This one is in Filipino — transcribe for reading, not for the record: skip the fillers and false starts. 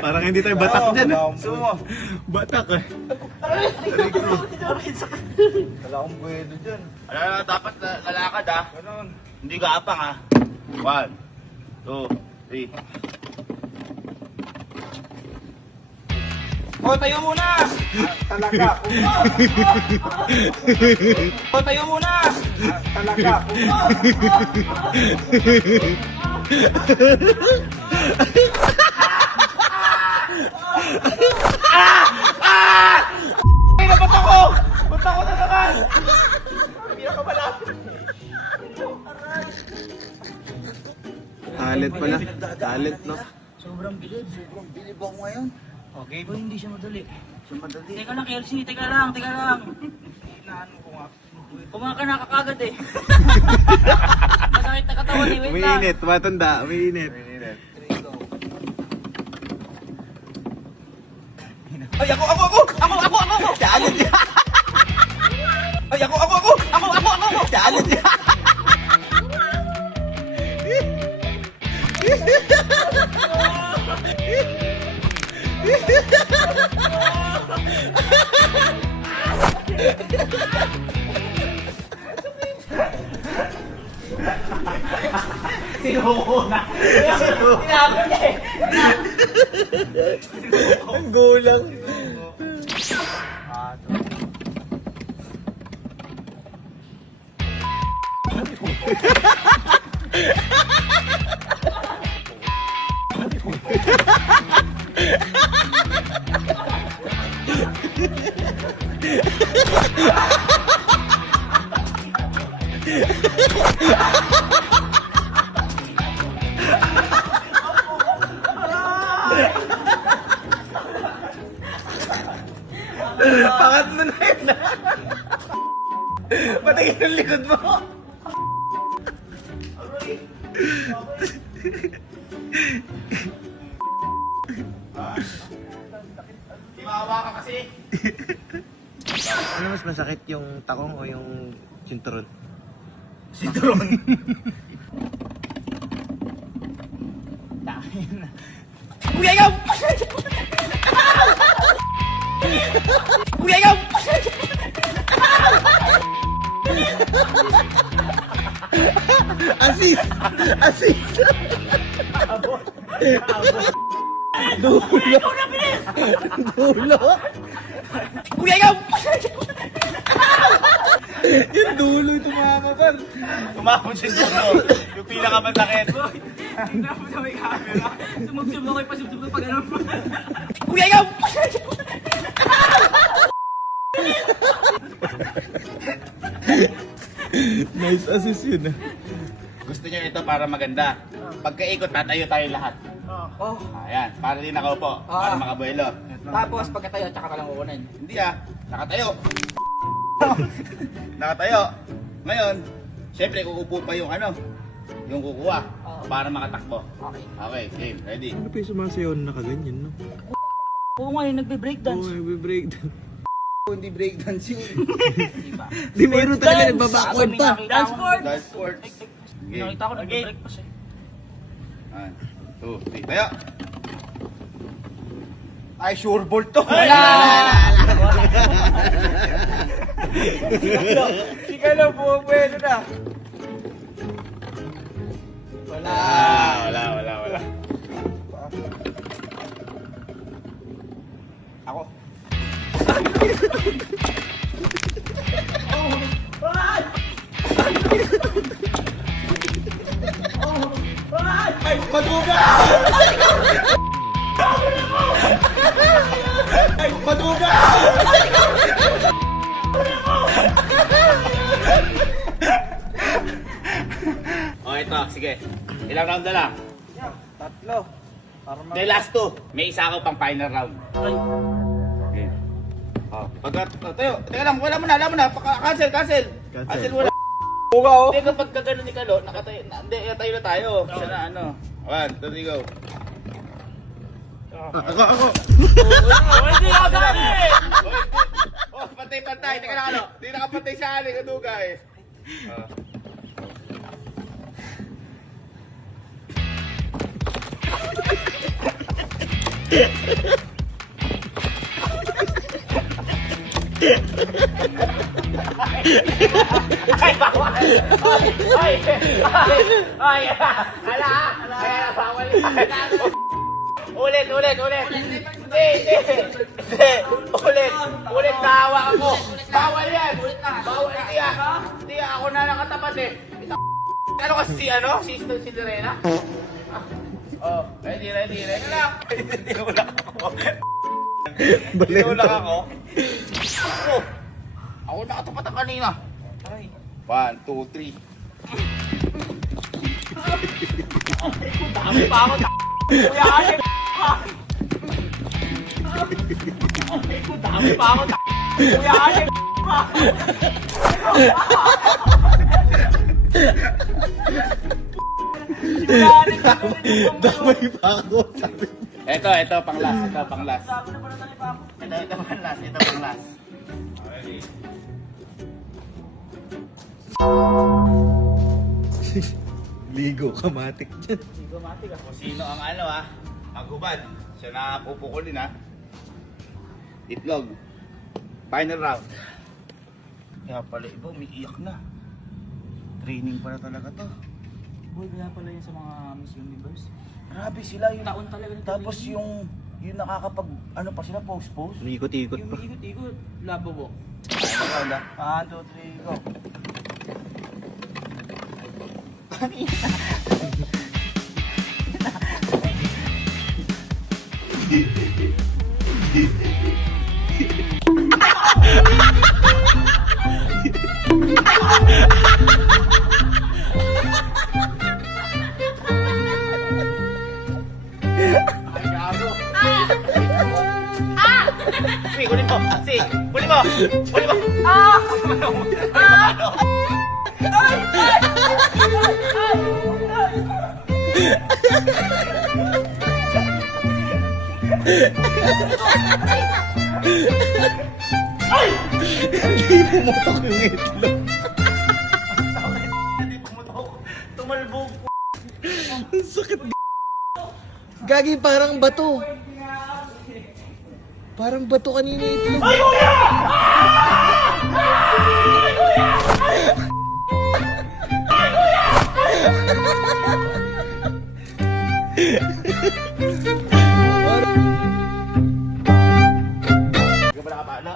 Parang hindi tayo batak dyan. Sumo. Batak eh. Wala akong buwelo dyan. Ano, dapat lalakad ah. Ganon. Hindi gaapang ah. 1, 2, 3. O, tayo muna! Talaga. O, tayo muna! Talaga. Ay, nabat ako! Ba't ako na naman? Hindi ako malapit. Talent pala. Talent, no? Sobrang bilib. Sobrang bilib ako ngayon. Okay. Uy, hindi siya madali. Siya madali. Teka lang, Elsie. Teka lang. Inaano ko nga. Kumain ka na kagad eh. Masakit na katawan eh. Wait lang. Umiinit. Matanda. Umiinit. Ay, ako! Talent niya! Ay, ako! Talent niya! Ang gulang. Pangatlo na yun. Patingin ang likod mo. Imawa ka kasi. Ano mas masakit, yung takong o yung sinturon? Sinturon. Uy, ayaw! Uy, ayaw! Asis! Asis! Dulo! Dulo! Uy, ayaw! Yung dulo yung tumama. Tumapon siya dito. Yung pinakamasakit. Tingnan mo sa may camera. Sumubsub ako yung pasubsub ng pag-alam mo. Uy, ayaw! Nice assist yun. Gusto niyo ito para maganda. Pagkaikot, tatayo tayo lahat. Oh. Ayan, para din nakaupo. Para makabuelo. Tapos pagkatayo, tsaka ka lang uunin. Hindi ah, nakatayo. Nakatayo. Ngayon, syempre kukupo pa yung ano, yung kukuha. Para makatakbo. Okay. Okay, game, ready. Ano pa yung sumasayaw na nakaganyan, no? Oo nga, yung nagbe-breakdance. Oo, may breakdown. Hindi breakdance yun. Di mayroon talaga nagbabackward pa. Dance sport! Dance sport. Nakita ko nagbe-breakfast eh. 1, 2, 3, tayo! Ay, sure ball to! Wala! Sika lang po, pwede na. Wala. Wala. Ako. Ay, maduga! Ay, maduga! O, ito, sige. Ilang round na lang? Tatlo. Para The last two. May isa ako pang final round. Okay. Oh, tayo. Teka lang, wala mo na. Cancel. Cancel wala. Buga oh. Hindi, kapag kagano ni Kalo, nakatayo. Hindi, tayo na tayo. Siya na ano. 1, 2, 3, go. Ako. Hindi ako sabi! Oh, pantay. Teka lang, Kalo. Hindi nakapantay siya, kaduga eh. Ay, bawal! Ay! Ay! Ala! Ala! Bawal! Ulit! Hindi! Ulit! Nahawa ako! Bawal yan! Bawal! Hindi ako na nakatapat eh! Ano kasi si Cinderella? Oh, ready na lang! Tinulak ako! Tinulak ako! Ako nakatapat ang kanina! 1, 2, 3 Dami pa ako. Kuya Alec. Dami pa ako. Kuya Alec. Kuya Alec. Damay pa ako. Ito, pang last. Sabi na pala tayo pa ako. Ito, pang last. Ligo, kamatik dyan. Kung sino ang maghubad. Siya na pupukulin Itlog. Final round. Kaya pala iba, umiiyak na. Training pala talaga to. Boy, kaya pala yun sa mga Miss Universe. Grabe sila yung Taon talaga nito. tapos yung nakakapag ano pa sila pose. Ikot-ikot Yung pa. ikot-ikot. Labo mo. Ano round 1, 2, 3, go. Si, kunin mo! Kunin mo! Hindi pumutok yung itlog. Hindi pumutok. Tumalbog. Ang sakit. Gagi, parang bato. Parang bato kanina yung itlog. Ay, kuya! Hindi ka ba nakapala?